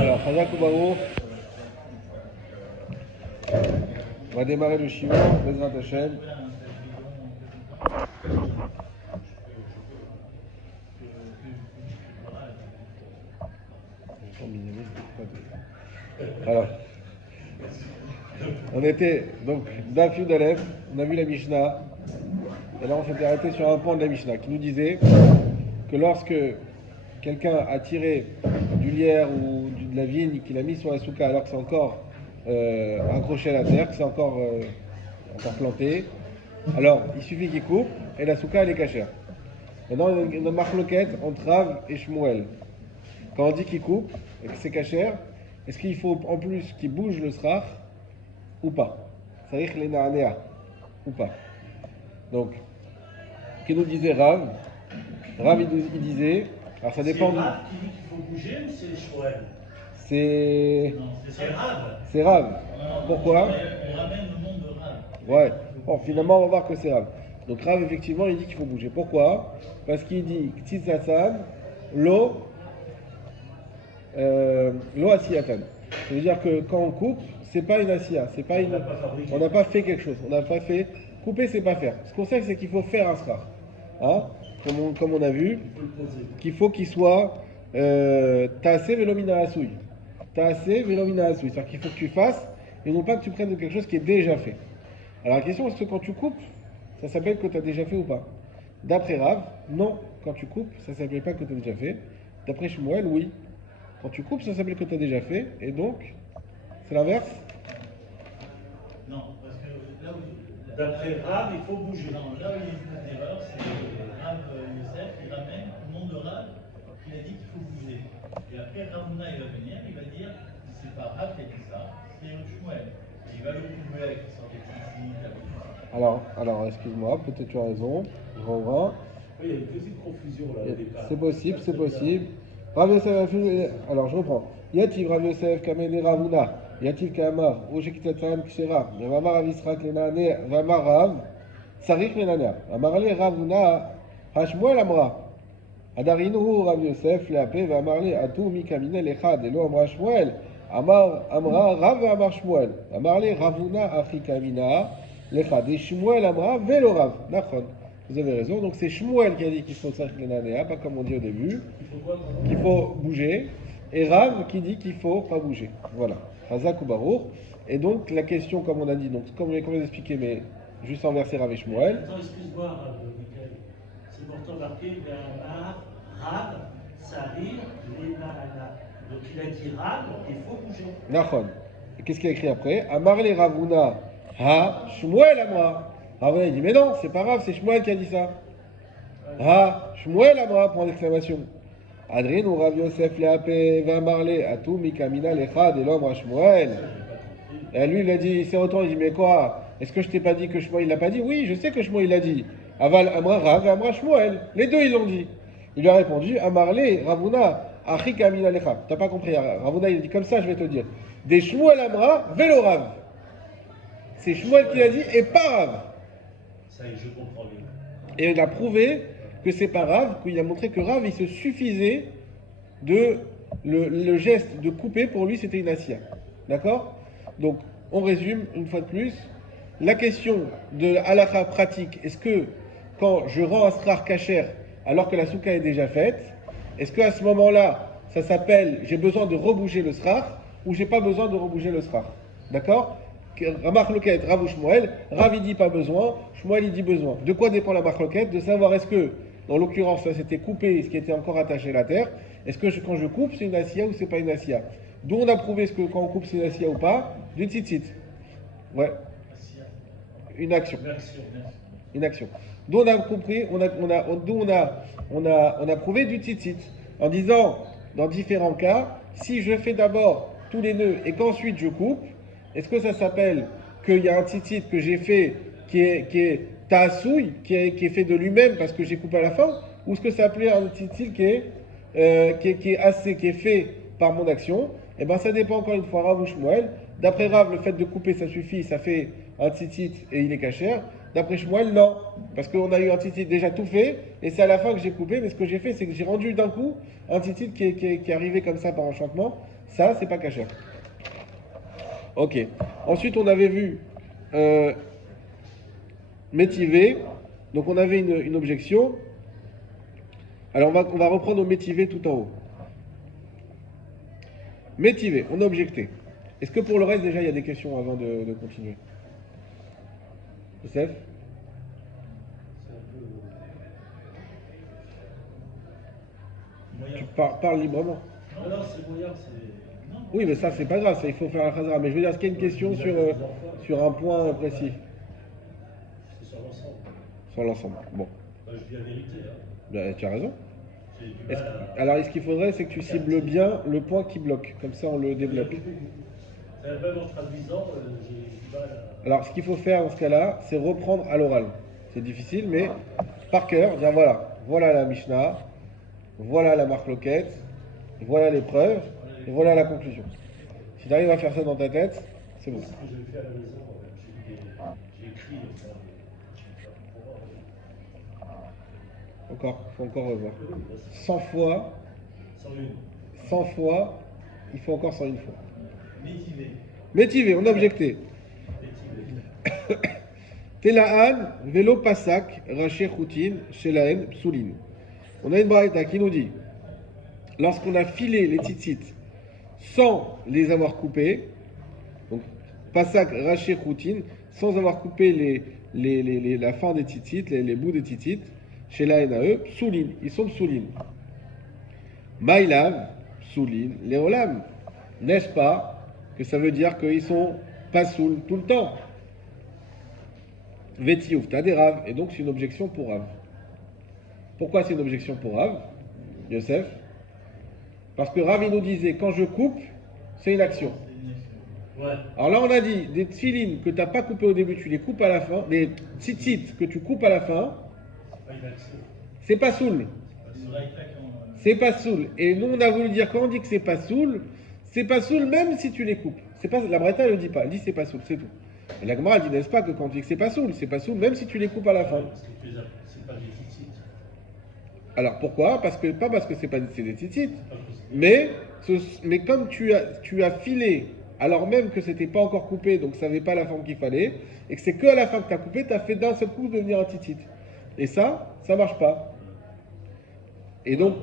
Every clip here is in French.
Alors, Chazak Ubaou, on va démarrer le shiur, Bezrat Hashem. Alors, on était donc Daf Yud Aleph, on a vu la Mishnah, et là on s'était arrêté sur un point de la Mishnah qui nous disait que lorsque quelqu'un a tiré du lierre ou de la vigne qu'il a mis sur la souka alors que c'est encore accroché à la terre, que c'est encore planté, alors il suffit qu'il coupe et la souka elle est cachère. Maintenant il y a une marloquette entre Rav et Shmuel. Quand on dit qu'il coupe et que c'est cachère, est-ce qu'il faut en plus qu'il bouge le srach ou pas? C'est-à-dire les na'anea ou pas? Donc, qui nous disait Rav? Rav il disait, alors ça dépend. C'est Rav qui dit qu'il faut bouger ou c'est Shmuel? C'est Rav. C'est Rav. Pourquoi? On ramène le nom de Rav. Ouais. Bon, finalement, on va voir que c'est Rav. Donc Rav, effectivement, il dit qu'il faut bouger. Pourquoi? Parce qu'il dit Tzitzatzan, l'eau asiyatan. Ça veut dire que quand on coupe, c'est pas une asiya, c'est pas une. On n'a pas fait quelque chose. On n'a pas fait. Couper, c'est pas faire. Ce qu'on sait, c'est qu'il faut faire un srach. Hein? Comme on a vu, qu'il faut qu'il soit tassé velomina asouille. Tassé velomina asouille. C'est-à-dire qu'il faut que tu fasses et non pas que tu prennes de quelque chose qui est déjà fait. Alors la question, est-ce que quand tu coupes, ça s'appelle que tu as déjà fait ou pas? D'après Rav, non. Quand tu coupes, ça s'appelle pas que tu as déjà fait. D'après Shmuel, oui. Quand tu coupes, ça s'appelle que tu as déjà fait. Et donc, c'est l'inverse? Non, parce que là où d'après Rav, il faut bouger. Non, là où il y a une erreur, c'est Rav Yosef, il ramène au nom de Rav, il a dit qu'il faut bouger. Et après, Ravuna, il va venir, il va dire, c'est pas Rav qui a dit ça, c'est Shmuel. Il va le couper avec une sorte de petite Alors, excuse-moi, peut-être tu as raison. Je revois. Oui, il y a une petite confusion là au départ. C'est possible, c'est possible. Rav Yosef, alors je reprends. Yativ Rav Yosef Kamene Ravuna, Yativ Kamar, Oshekitatam Kshera, Vamar Rav Yisrak Lenane, Vamar Rav, Sarich Lenane, Vamar Le Ravuna, Hashmuel Amra, Adarinu Rav Yosef Leape, Vamar Le Atu Mikamine Lechad, Elo Amra Shmuel, Amra Rav Amar Shmuel, Vamar Le Ravuna Achikamina, Lechad, et Shmuel Amra Velo Rav, Nachon. Vous avez raison, donc c'est Shmuel qui a dit qu'il faut Sarich Lenane, pas comme on dit au début. Qu'il faut bouger, et Rav qui dit qu'il faut pas bouger. Voilà. Chazak ou Baruch. Et donc la question, comme on a dit, donc comme je vais expliquer, mais juste en verset Rav et Shmuel. Attends, excuse-moi, Michael. C'est pourtant marqué Vamar, Rav, Sarir, Lenana. Donc il a dit Rav, il faut bouger. Nachon. Et qu'est-ce qu'il a écrit après? Amar le Ravuna, Ha, Shmuel Amra. Ravuna il dit, mais non, c'est pas Rav, c'est Shmuel qui a dit ça. Ha, Shmuel Amra, point d'exclamation. Adrien ou Rav Yosef Leape va marler à tout Mikamina Lechad et l'homme à Shmuel. Et lui il a dit, il s'est retourné, il dit mais quoi? Est-ce que je t'ai pas dit que Shmuel il l'a pas dit? Oui, je sais que Shmuel il l'a dit. Aval Amra Rav et Amra Shmuel. Les deux ils l'ont dit. Il lui a répondu, Amarle Ravuna Achi Kamina Lechad. T'as pas compris? Ravuna il a dit comme ça, je vais te dire. Des Shmuel Amra Velo Rav. C'est Shmuel qui l'a dit et pas Rav. Ça y est, je comprends mieux. Et il a prouvé que c'est pas Rav, qu'il a montré que Rav, il se suffisait de le geste de couper, pour lui, c'était une assia. D'accord? Donc, on résume une fois de plus. La question de halakha pratique, est-ce que quand je rends un srach kasher alors que la souka est déjà faite, est-ce qu'à ce moment-là, ça s'appelle j'ai besoin de rebouger le srach ou j'ai pas besoin de rebouger le srach? D'accord? Marloquette, Rav ou Shmuel, Rav il dit pas besoin, Shmuel il dit besoin. De quoi dépend la marloquette? De savoir est-ce que, dans l'occurrence, ça s'était coupé, ce qui était encore attaché à la terre, est-ce que quand je coupe, c'est une assia ou c'est pas une assia? D'où on a prouvé ce que quand on coupe, c'est une assia ou pas? Du tzitzit. Ouais. Une action. Une action. D'où on a compris, on a prouvé du tzitzit. En disant, dans différents cas, si je fais d'abord tous les nœuds et qu'ensuite je coupe, est-ce que ça s'appelle qu'il y a un tzitzit que j'ai fait qui est ta'asouille, qui est fait de lui-même parce que j'ai coupé à la fin? Ou est-ce que ça s'appelait un tzitzit qui est fait par mon action? Eh bien, ça dépend encore une fois, Rav ou Shmuel. D'après Rav, le fait de couper, ça suffit, ça fait un tzitzit et il est cachère. D'après Shmuel, non. Parce qu'on a eu un titit déjà tout fait, et c'est à la fin que j'ai coupé, mais ce que j'ai fait, c'est que j'ai rendu d'un coup un titit qui est arrivé comme ça par enchantement. Ça, c'est pas cachère. Ok. Ensuite, on avait vu euh, métivé. Donc, on avait une objection. Alors, on va reprendre au métivé tout en haut. Métivé, on a objecté. Est-ce que pour le reste, déjà, il y a des questions avant de continuer? Joseph? C'est un peu Tu moyen. parles librement. Non, non, c'est moyen, c'est. Non. Oui, mais ça, c'est pas grave, ça, il faut faire la chazara. Mais je veux dire, est-ce qu'il y a une question sur un point précis? C'est sur l'ensemble. Sur l'ensemble. Bon, Enfin, je dis la vérité. Hein. ben, tu as raison. J'ai du mal à. Alors, ce qu'il faudrait, c'est que tu cibles bien le point qui bloque. Comme ça, on le débloque. Même en traduisant, j'ai du mal à. Alors, ce qu'il faut faire dans ce cas-là, c'est reprendre à l'oral. C'est difficile, mais par cœur, dire voilà la Mishnah, voilà la marque loquette, voilà les preuves, et voilà la conclusion. Si tu arrives à faire ça dans ta tête, c'est bon. Ce que j'ai fait à la maison, j'ai écrit. Faut encore revoir. 100 fois, 101. 100 fois, il faut encore 101 fois. Métivé. Métivé, on a objecté. Métivé. Tela'an, vélo pasak, raché choutin, shelaen, psoulin. On a une braïta qui nous dit, lorsqu'on a filé les tzitzit sans les avoir coupés, donc pasak, raché choutin, sans avoir coupé la fin des tzitzit, les bouts des tzitzit, shelaen à eux, psoulin, ils sont psoulin. Maïlav, psoulin, léolam. N'est-ce pas que ça veut dire qu'ils sont pas soul tout le temps? Vetiouf, t'as des Rav, et donc c'est une objection pour Rav. Pourquoi c'est une objection pour Rav, Yosef? Parce que Rav, il nous disait, quand je coupe, c'est une action. Ouais. Alors là, on a dit, des tfilines que t'as pas coupé au début, tu les coupes à la fin, des tzitzit que tu coupes à la fin, Pas une action. c'est pas soul. C'est pas soul. Et nous, on a voulu dire, quand on dit que c'est pas soul même si tu les coupes. C'est pas, la Breta, elle le dit pas, elle dit c'est pas soul, c'est tout. Et la Gemara, elle dit, n'est-ce pas, que quand on dit que c'est pas soul même si tu les coupes à la fin. Parce que c'est pas des tzitzit. Alors pourquoi? Pas parce que c'est des tzitzit, mais comme tu as filé, alors même que c'était pas encore coupé, donc ça n'avait pas la forme qu'il fallait, et que c'est que à la fin que tu as coupé, tu as fait d'un seul coup devenir un tzitzit. Et ça marche pas. Et donc,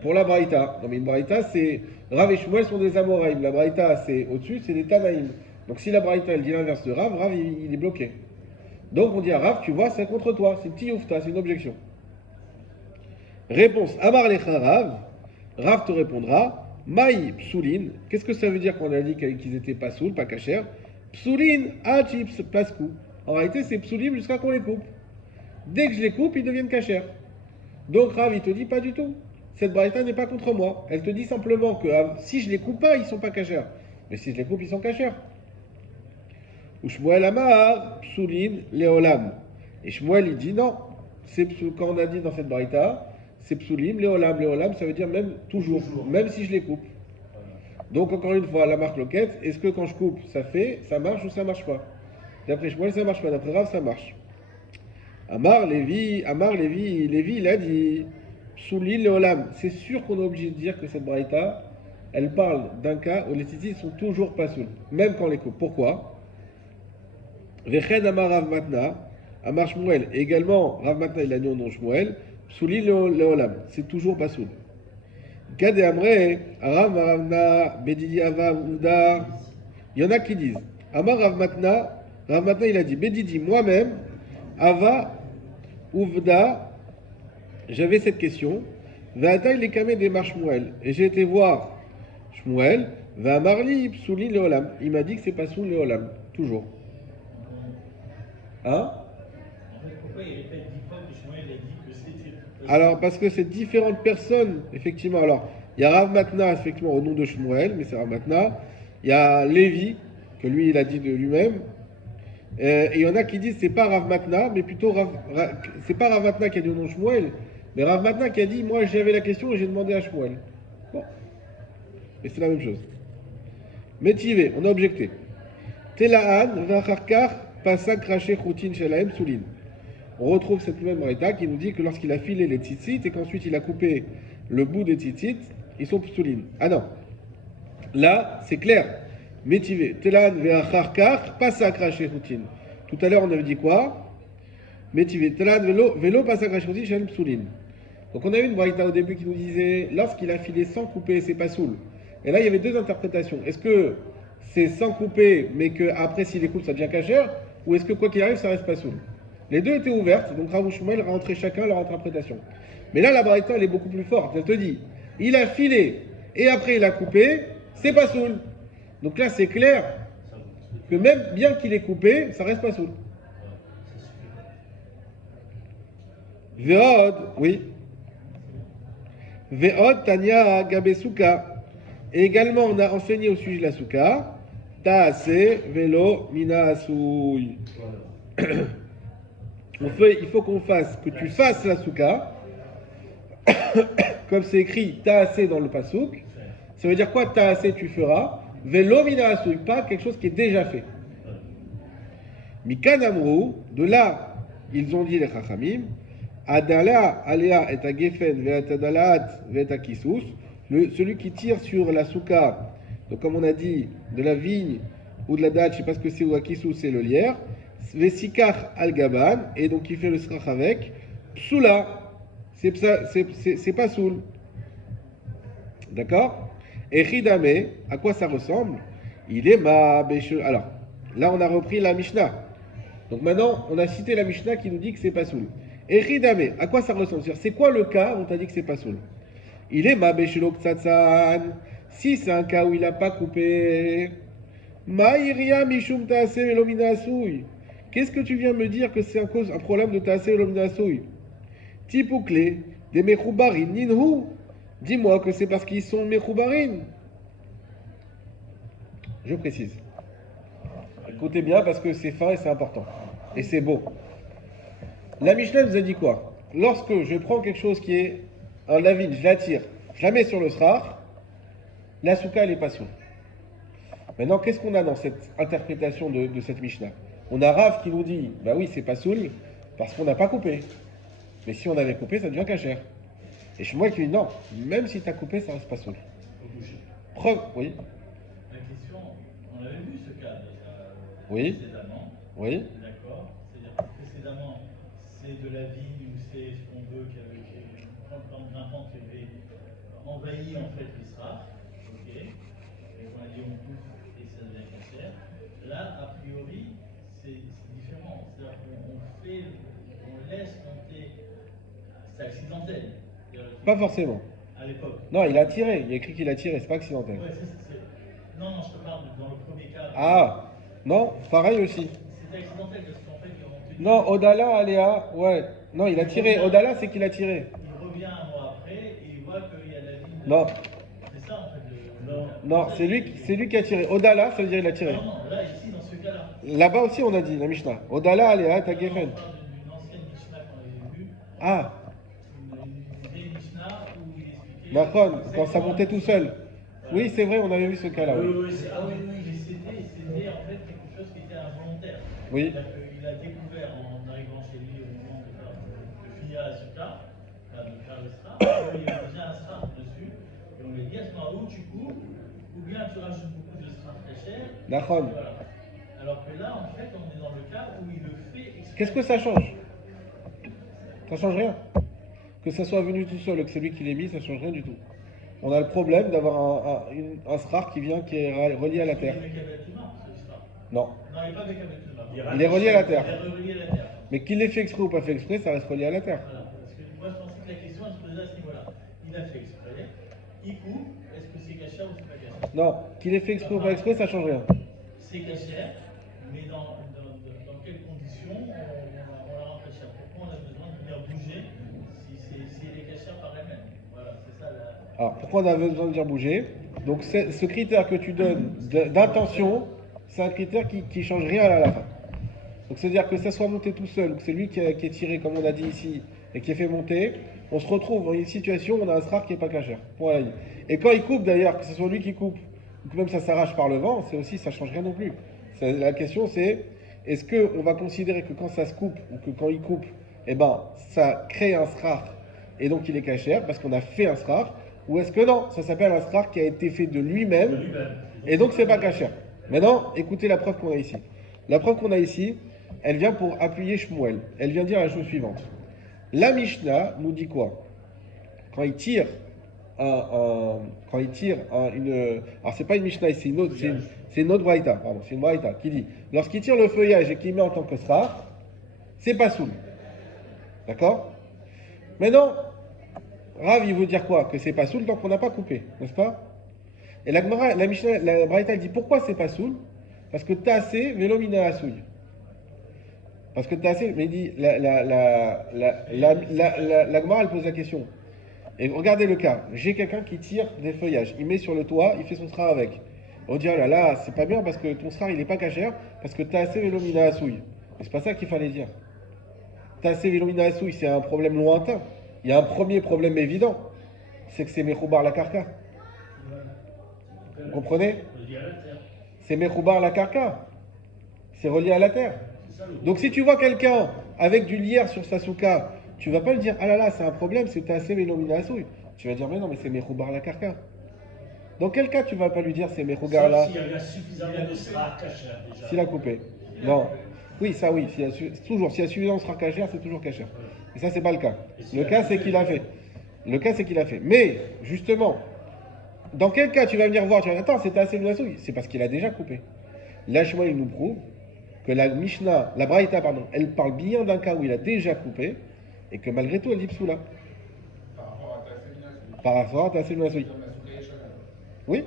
pour la Braïta, non mais une Braïta, c'est Rav et Shmuel sont des Amoraïm. La Braïta, c'est au-dessus, c'est des Tanaïm. Donc si la Braïta, elle dit l'inverse de Rav, il est bloqué. Donc on dit à Rav, tu vois, c'est contre toi, c'est Tioufta, c'est une objection. Réponse, Amar lecha Rav. Rav te répondra, Maï psoulin. Qu'est-ce que ça veut dire qu'on a dit qu'ils étaient pas soul, pas cachers? Psoulin, chips, paskou. En réalité, c'est psoulim jusqu'à qu'on les coupe. Dès que je les coupe, ils deviennent cachers. Donc Rav, il te dit pas du tout. Cette braïta n'est pas contre moi. Elle te dit simplement que si je les coupe pas, ils sont pas cachers. Mais si je les coupe, ils sont cachers. Ou Shmuel Amar, psoulin, léolam. Et Shmuel, il dit non. Quand on a dit dans cette braïta, c'est psoulim, léolam. Léolam, ça veut dire même toujours, même si je les coupe. Donc encore une fois, la marque loquette, est-ce que quand je coupe, ça marche ou ça marche pas? D'après Shmuel, ça marche pas. D'après Rav, ça marche. Amar Lévi, il a dit Psouli Léolam. C'est sûr qu'on est obligé de dire que cette braïta, elle parle d'un cas où les tzitzit sont toujours pas soul, même quand on les coupe. Pourquoi? Veched Amar Rav Matna, Amar Shmuel. Et également, Rav Matna, il a dit au nom Shmuel, Psouli Léolam. C'est toujours pas soul. Gade Amre, Arav Maravna, Bedidi Ava Ouda. Il y en a qui disent Amar Rav Matna, il a dit Bedidi, moi-même, Ava Ouvda, j'avais cette question. Va'ataï les kamé des Shmuel. Et j'ai été voir Shmuel. Va marli psouli leolam. Il m'a dit que c'est pas sous leolam. Toujours. Hein? En fait, pourquoi il répète 10 fois que Shmuel a dit que c'était. Alors, parce que c'est différentes personnes, effectivement. Alors, il y a Rav Matna, effectivement, au nom de Shmuel, mais c'est Rav Matna. Il y a Lévi, que lui, il a dit de lui-même. Et il y en a qui disent c'est pas Rav Matna, mais plutôt c'est pas Rav Matna qui a dit au nom de Shmuel, mais Rav Matna qui a dit moi j'avais la question et j'ai demandé à Shmuel. Bon, et c'est la même chose. Métivé, on a objecté. Tela'an v'acharkar Pasa craché Khoutin Shelaem Soulin. On retrouve cette même braïta qui nous dit que lorsqu'il a filé les tzitzit et qu'ensuite il a coupé le bout des tzitzit, ils sont Soulin. Ah non. Là, c'est clair. Métivé. Telan ve'acharkar, pasa craché Khoutin. Tout à l'heure, on avait dit quoi? Métivé. Telan vélo, pasa craché Khoutin Shelaem Soulin. Donc on a eu une braïta au début qui nous disait lorsqu'il a filé sans couper, c'est pas soul. Et là il y avait deux interprétations. Est-ce que c'est sans couper, mais qu'après s'il les coupe ça devient cachère, ou est-ce que quoi qu'il arrive ça reste pas soul? Les deux étaient ouvertes, donc Rav Shmuel rentrait chacun leur interprétation. Mais là la braïta elle est beaucoup plus forte. Elle te dit il a filé et après il a coupé, c'est pas soul. Donc là c'est clair que même bien qu'il ait coupé, ça reste pas soul. Ve'od, oui. Ve'od Tanya Gabe Souka. Et également, on a enseigné au sujet de la Souka. Ta'ase Velo Mina Asouy. Il faut qu'on fasse, que tu fasses la Souka. Comme c'est écrit Ta'ase dans le Pasouk. Ça veut dire quoi Ta'ase tu feras. Velo Mina Asouy. Pas quelque chose qui est déjà fait. Mikan Amrou. De là, ils ont dit les Chachamim. Adala alea et a gefen ve'atadalat ve'et kisous, celui qui tire sur la souka, donc comme on a dit, de la vigne ou de la date, je sais pas ce que c'est, ou a kisous, c'est le lierre, ve'sikar al gaban, et donc il fait le srach avec, psoula, c'est pas soul. D'accord? Et ridame, à quoi ça ressemble? Il est ma béche. Alors, là on a repris la Mishnah. Donc maintenant, on a cité la Mishnah qui nous dit que c'est pas soul. Et ridame, à quoi ça ressemble? C'est quoi le cas où on t'a dit que c'est pas soul? Il est ma béchelo ktsatzan. Si c'est un cas où il n'a pas coupé, ma iria mishum taase velomina asouy. Qu'est-ce que tu viens me dire que c'est un problème de taase velomina asouy? Tipoukle, des mechoubarin ninhu. Dis-moi que c'est parce qu'ils sont mechoubarin. Je précise. Écoutez bien parce que c'est fin et c'est important. Et c'est beau. La Mishnah nous a dit quoi? Lorsque je prends quelque chose qui est un lavine, je l'attire, je la mets sur le srar, la souka elle est pas soul. Maintenant, qu'est-ce qu'on a dans cette interprétation de cette Mishnah? On a Rav qui nous dit, bah oui, c'est pas soul, parce qu'on n'a pas coupé. Mais si on avait coupé, ça devient cachère. Et chez moi, qui dit non, même si tu as coupé, ça reste pas soul. Preuve, oui. La question, on avait vu ce cas déjà Oui. précédemment. Oui. D'accord. C'est-à-dire que précédemment, c'est de la vigne ou c'est ce qu'on veut quand grimpant qui avait envahi en fait l'Isra. Ok. Et qu'on a dit on coupe et ça devient cachère. Là, a priori, c'est différent. C'est-à-dire qu'on laisse monter. C'est accidentel. Pas forcément. À l'époque. Non, il a tiré. Il y a écrit qu'il a tiré, c'est pas accidentel. Ouais, non, je te parle dans le premier cas. Ah, non, pareil aussi. C'était accidentel parce qu'en fait, on te dit. Non, Odala, Aléa, ouais. Non, il a tiré. Odala, c'est qu'il a tiré. Il revient un mois après et il voit qu'il y a la ligne. Non. C'est ça en fait. Non, c'est lui qui a tiré. Odala, ça veut dire il a tiré. Non, là, ici, dans ce cas-là. Là-bas aussi, on a dit, la Mishnah. Odala, Aléa, ta Geffen. On parle d'une ancienne Mishnah qu'on avait vue. Ah, Une vieille Mishnah où il expliquait. d'accord, quand ça montait tout seul. Oui, c'est vrai, on avait vu ce cas-là. Oui. Oui, mais c'était en fait quelque chose qui était involontaire. Oui. Il a découvert en arrivant chez lui au moment de finir la suka, de faire le sra, qu'il y avait déjà un sra dessus. Et on lui a dit à ce moment-là, ou tu coupes, ou bien tu rajoutes beaucoup de sra très cher. D'accord. Voilà. Alors que là, en fait, on est dans le cas où il le fait exprès. Qu'est-ce que ça change? Ça change rien. Que ça soit venu tout seul ou que c'est lui qui l'ait mis, ça change rien du tout. On a le problème d'avoir un srar qui est relié à la terre. Il est avec Abeltima, ce sra. Non. Non, il n'est pas avec Abeltima. Il est relié à la terre. Il est relié à la terre. Mais qu'il l'ait fait exprès ou pas fait exprès, ça reste relié à la terre. Voilà, parce que moi je pensais que la question elle se posait à ce niveau-là. Il a fait exprès, il coupe, est-ce que c'est cachère ou c'est pas cachère? Non, qu'il ait fait exprès ou pas exprès, ça change rien. C'est cachère, mais dans quelles conditions on la rend cachère? Pourquoi on a besoin de venir bouger si elle est cachère par elle-même? Voilà, c'est ça la. Alors, pourquoi on a besoin de dire bouger? Donc, ce critère que tu donnes d'intention, c'est un critère qui change rien à la fin. Donc, c'est-à-dire que ça soit monté tout seul, ou que c'est lui qui est tiré, comme on a dit ici, et qui est fait monter, on se retrouve dans une situation où on a un srar qui n'est pas cachère. Voilà. Et quand il coupe d'ailleurs, que ce soit lui qui coupe, ou que même ça s'arrache par le vent, c'est aussi, ça change rien non plus. La question c'est, est-ce qu'on va considérer que quand ça se coupe, ou que quand il coupe, eh ben, ça crée un srar, et donc il est cachère, parce qu'on a fait un srar, ou est-ce que non, ça s'appelle un srar qui a été fait de lui-même, et donc c'est pas cachère. Maintenant, écoutez la preuve qu'on a ici. La preuve qu'on a ici, elle vient pour appuyer Shmuel. Elle vient dire la chose suivante. La Mishnah nous dit quoi? Quand il tire quand il tire alors c'est pas une Mishnah, c'est une autre, c'est une autre braïta, pardon, c'est une braïta qui dit, lorsqu'il tire le feuillage et qu'il met en tant que srar, c'est pas soul. D'accord? Maintenant, Rav, il veut dire quoi? Que c'est pas soul tant qu'on n'a pas coupé, n'est-ce pas? Et la Mishnah, la braïta, elle dit pourquoi c'est pas soul? Parce que tassé, vélomina asouille. Parce que tassé, mais il dit, la Gemara, elle pose la question. Et regardez le cas. J'ai quelqu'un qui tire des feuillages. Il met sur le toit, il fait son srar avec. On dit, oh là là, c'est pas bien parce que ton srar, il n'est pas cachère, parce que t'as assez vélomina assouille. Mais c'est pas ça qu'il fallait dire. T'as assez vélomina assouille, c'est un problème lointain. Il y a un premier problème évident. C'est que c'est mechoubar la karka. Vous comprenez? C'est mechoubar la karka. C'est relié à la terre. Donc si tu vois quelqu'un avec du lierre sur sa souka, tu vas pas lui dire, ah là là, c'est un problème, c'est assez vélomina assouille. Tu vas dire, mais non, mais c'est mechoubar la karka. Dans quel cas tu vas pas lui dire c'est mechoubar là? S'il y a suffisamment de sera cachère déjà. S'il a coupé. Non. Oui, ça oui. S'il y a suffisamment de sera cachère, c'est toujours cachère. Et ça, c'est pas le cas. Le cas, c'est qu'il a fait. Le cas, c'est qu'il a fait. Mais, justement, dans quel cas tu vas venir voir, tu vas dire, attends, c'était assez vélomina assouille? C'est parce qu'il a déjà coupé. Là, Shmuel, il nous prouve que la Mishnah, la Braïta, pardon, elle parle bien d'un cas où il a déjà coupé et que malgré tout, elle dit psoula. Par rapport à Tassé Minasoui. Oui.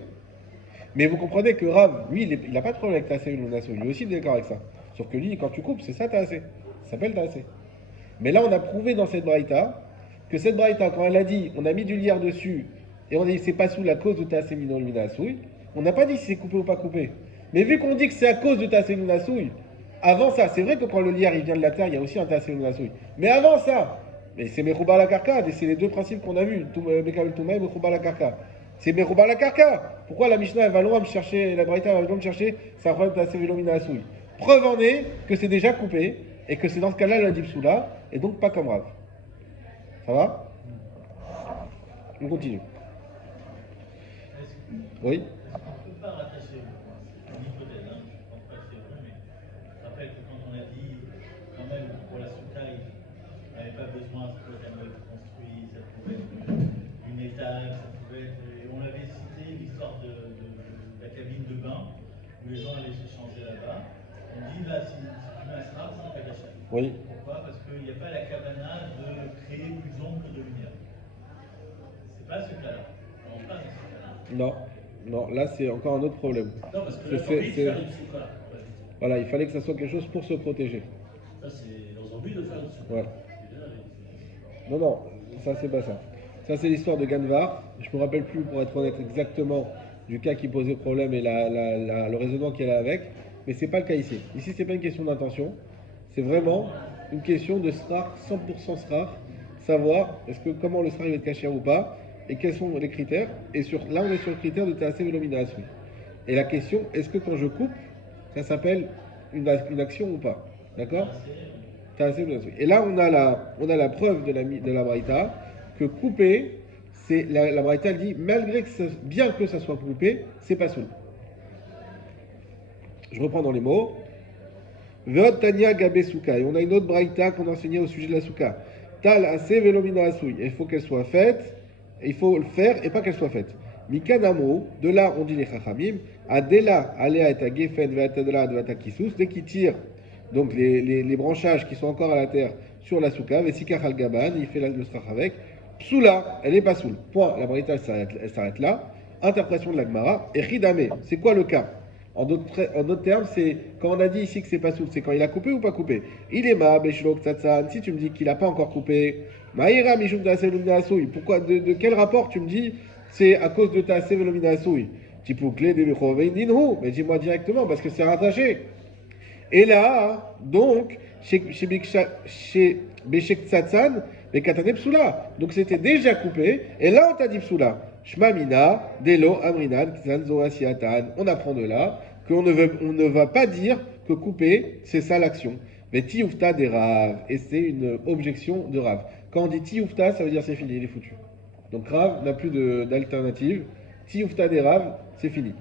Mais vous comprenez que Rav, lui, il n'a pas de problème avec Tassé Minasoui. Il est aussi d'accord avec ça. Sauf que lui, quand tu coupes, c'est ça Tassé. Ça s'appelle Tassé. Mais là, on a prouvé dans cette Braïta que cette Braïta, quand elle a dit, on a mis du lierre dessus et on a dit c'est pas sous la cause de Tassé Minasoui, on n'a pas dit si c'est coupé ou pas coupé. Mais vu qu'on dit que c'est à cause de Tassé Minasoui, avant ça, c'est vrai que quand le lierre il vient de la terre, il y a aussi un Tassé Minasoui. Mais avant ça, mais c'est Mechouba la Karka, et c'est les deux principes qu'on a vus, Mekabel Touma et Mechouba la Karka. C'est Mechouba la Karka. Pourquoi la Mishnah elle va loin me chercher, la Braïta va loin me chercher, c'est un problème Tassé Minasoui. Preuve en est que c'est déjà coupé, et que c'est dans ce cas-là la Dipsoula, et donc pas comme Rav. Ça va? On continue. Oui? Pas besoin, ça pouvait être construit, ça pouvait être une étage, ça pouvait être. On avait cité l'histoire de la cabine de bain, où les gens allaient se changer là-bas. On dit là, si tu mets un srab, c'est pas d'achat. Oui. Pourquoi? Parce qu'il n'y a pas la cabana de créer plus d'ombre que de lumière. C'est pas ce cas-là. On pas dans ce cas-là. Non, non, là c'est encore un autre problème. Non, parce que là, faire une souka. Voilà, il fallait que ça soit quelque chose pour se protéger. Ça, c'est dans un but de faire une souka. Ouais. Non, non, ça c'est pas ça. Ça c'est l'histoire de Ganvar. Je me rappelle plus, pour être honnête, exactement du cas qui posait problème et le raisonnement qu'il y a avec. Mais c'est pas le cas ici. Ici c'est pas une question d'intention. C'est vraiment une question de srar, 100% srar. Savoir comment le srar va être caché ou pas et quels sont les critères. Et là on est sur le critère de Tassé Velomina Asui. Et la question, est-ce que quand je coupe, ça s'appelle une action ou pas? D'accord? Et là, on a la preuve de la Braïta que couper, c'est la Braïta dit malgré que bien que ça soit coupé, c'est pas soul. Je reprends dans les mots. Veot Tania Gabe Souka. Et on a une autre Braïta qu'on enseignait au sujet de la Souka. Tal Ase Velomina Asui. Il faut qu'elle soit faite, il faut le faire et pas qu'elle soit faite. Mikanamo, de là on dit les Chachamim, Adela Alea et Gefen Veatadra de Vatakisus, dès qu'il tire donc les branchages qui sont encore à la terre sur la souka, Vesikach al Gaban, il fait le strach avec, Psoula, elle n'est pas soul. Point, la Braïta elle s'arrête là. Interprétation de la Gemara, et Ridame, c'est quoi le cas? En d'autres termes, c'est quand on a dit ici que c'est pas soul, c'est quand il a coupé ou pas coupé. Il est ma, Beshlo Ktsatsan, si tu me dis qu'il n'a pas encore coupé, Maïra Mishum Taselumina Asui, pourquoi, de quel rapport tu me dis c'est à cause de ta Sevelomina Asui? Tipouklé de Mechovein mais dis-moi directement, parce que c'est rattaché. Et là, donc, chez Beshek Tzatsan, les Katane Psoula. Donc c'était déjà coupé. Et là, on t'a dit Psoula. Shmamina, Delo, Amrinan, Kzan, Zoasiatan. On apprend de là qu'on ne va pas dire que couper, c'est ça l'action. Mais tioufta des Rav, et c'est une objection de Rav. Quand on dit tioufta, ça veut dire c'est fini, il est foutu. Donc Rav n'a plus d'alternative. Tioufta des Rav, c'est fini.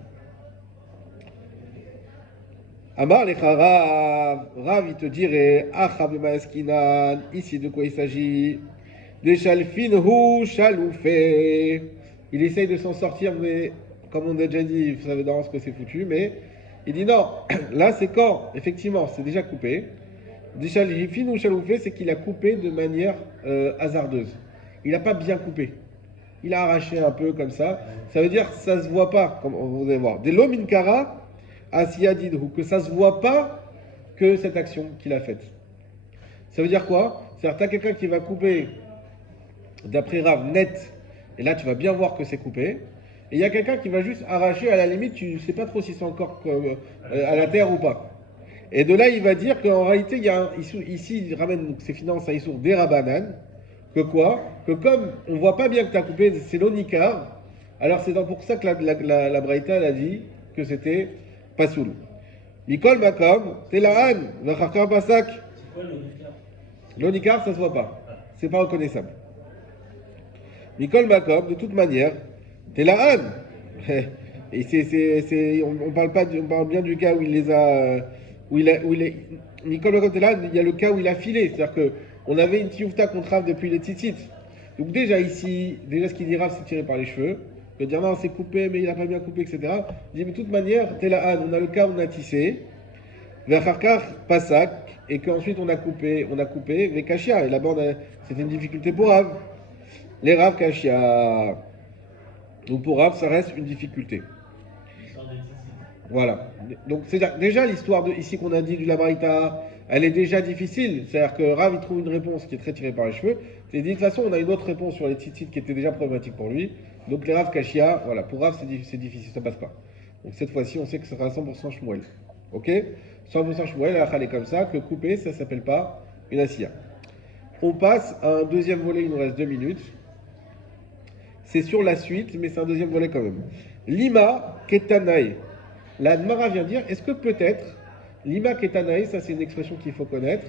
Amar lecha Rav, Rav il te dirait, Achab Maaskinan, ici de quoi il s'agit? De Shalfinhu Shaloufé. Il essaye de s'en sortir, mais comme on a déjà dit, vous savez d'avance que c'est foutu, mais il dit non, là c'est quand, effectivement, c'est déjà coupé. De Shalfinhu Shaloufé, c'est qu'il a coupé de manière hasardeuse. Il n'a pas bien coupé. Il a arraché un peu comme ça. Ça veut dire que ça ne se voit pas, comme vous allez voir. Des lominkara. Asiyadidhu, que ça ne se voit pas que cette action qu'il a faite. Ça veut dire quoi? C'est-à-dire que tu as quelqu'un qui va couper d'après Rav net, et là tu vas bien voir que c'est coupé, et il y a quelqu'un qui va juste arracher, à la limite tu ne sais pas trop si c'est encore à la terre ou pas. Et de là il va dire qu'en réalité, il y a ici il ramène ses finances à Issour des Rabanan, que quoi? Que comme on ne voit pas bien que tu as coupé, c'est l'onikar, alors c'est pour ça que la Braïta elle a dit que c'était Pasoul. Mikol Makom, Telaan, Vacharkar Basak. C'est quoi l'onikar? L'onikar, ça se voit pas. C'est pas reconnaissable. Mikol Makom, de toute manière, Telaan. Et on parle pas, on parle bien du cas où il les a, Mikol Makom Telaan, il y a le cas où il a filé. C'est-à-dire que on avait une tioufta contre Rav depuis les tzitzit. Donc déjà ici, déjà ce qu'il dit Rav, c'est tiré par les cheveux. Il va dire non, c'est coupé, mais il n'a pas bien coupé, etc. Il dit, mais de toute manière, Telaan, on a le cas où on a tissé, Vercharkar, Pasak, et qu'ensuite on a coupé, Vekashia. Et là-bas, c'était une difficulté pour Rav. Les Rav Kashia. Donc pour Rav, ça reste une difficulté. Voilà. Donc c'est déjà l'histoire ici qu'on a dit du Labraïta, elle est déjà difficile. C'est-à-dire que Rav, il trouve une réponse qui est très tirée par les cheveux. Et dit, de toute façon, on a une autre réponse sur les tzitzit qui était déjà problématique pour lui. Donc les Rav Kashia, voilà, pour Rav c'est difficile, ça passe pas. Donc cette fois-ci, on sait que ce sera 100% Shmuel. Ok? 100% Shmuel, la est comme ça, que couper, ça s'appelle pas une asiya. On passe à un deuxième volet, il nous reste 2 minutes. C'est sur la suite, mais c'est un deuxième volet quand même. Lima Ketanae. La Mara vient dire, est-ce que peut-être, Lima Ketanae, ça c'est une expression qu'il faut connaître,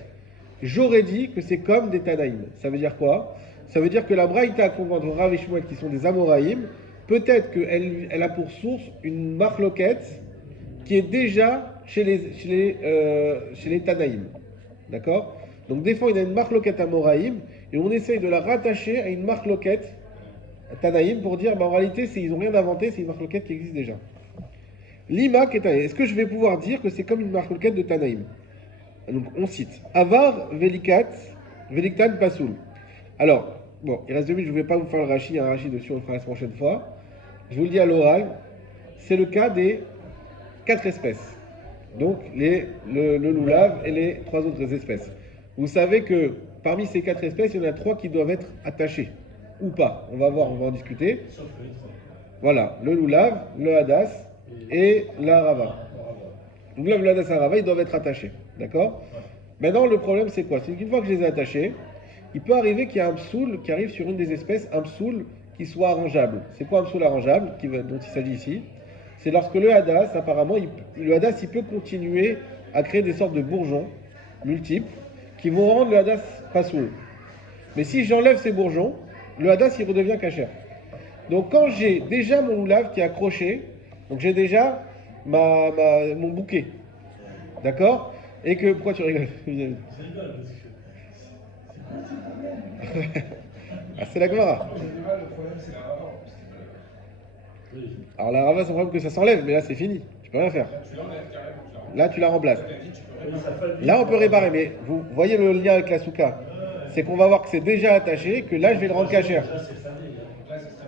j'aurais dit que c'est comme des Tanaïm. Ça veut dire quoi? Ça veut dire que la Braïta qu'on voit entre Rav et Shmuel, qui sont des Amoraïm, peut-être qu'elle a pour source une marloquette qui est déjà chez les Tanaïm. D'accord? Donc des fois, il y a une marloquette Amoraïm, et on essaye de la rattacher à une marloquette Tanaïm pour dire, en réalité, ils n'ont rien inventé, c'est une marloquette qui existe déjà. Lima Ketanaïm. Est-ce que je vais pouvoir dire que c'est comme une marloquette de Tanaïm? Donc on cite Avar Veliktan Pasoul. Alors, bon, il reste 2 minutes, je ne vais pas vous faire le Rashi, il y a un Rashi dessus, on le fera la prochaine fois. Je vous le dis à l'oral, c'est le cas des 4 espèces. Donc le loulav et les 3 autres espèces. Vous savez que parmi ces 4 espèces, il y en a 3 qui doivent être attachées. Ou pas. On va voir, on va en discuter. Voilà, le loulav, le hadas et la rava. Donc là, le hadas et la rava, ils doivent être attachés. D'accord? Maintenant, le problème, c'est quoi? C'est qu'une fois que je les ai attachés, il peut arriver qu'il y ait un psoul qui arrive sur une des espèces, un psoul qui soit arrangeable. C'est quoi un psoul arrangeable dont il s'agit ici? C'est lorsque le hadas, apparemment, le hadas, il peut continuer à créer des sortes de bourgeons multiples qui vont rendre le hadas pas psoul. Mais si j'enlève ces bourgeons, le hadas, il redevient cachère. Donc quand j'ai déjà mon loulav qui est accroché, donc j'ai déjà mon bouquet. D'accord? Et que, pourquoi tu rigoles? Ah, c'est la Gemara. Alors la rava, c'est le problème que ça s'enlève, mais là c'est fini. Tu peux rien faire. Là tu la remplaces. Là on peut réparer, mais vous voyez le lien avec la souka. C'est qu'on va voir que c'est déjà attaché, que là je vais le rendre cachère. Là, ce serait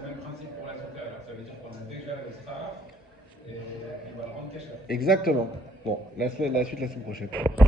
le même principe pour la souka. Ça veut dire qu'on a déjà le star et on va le rendre cachère. Exactement. Bon, la suite la semaine prochaine.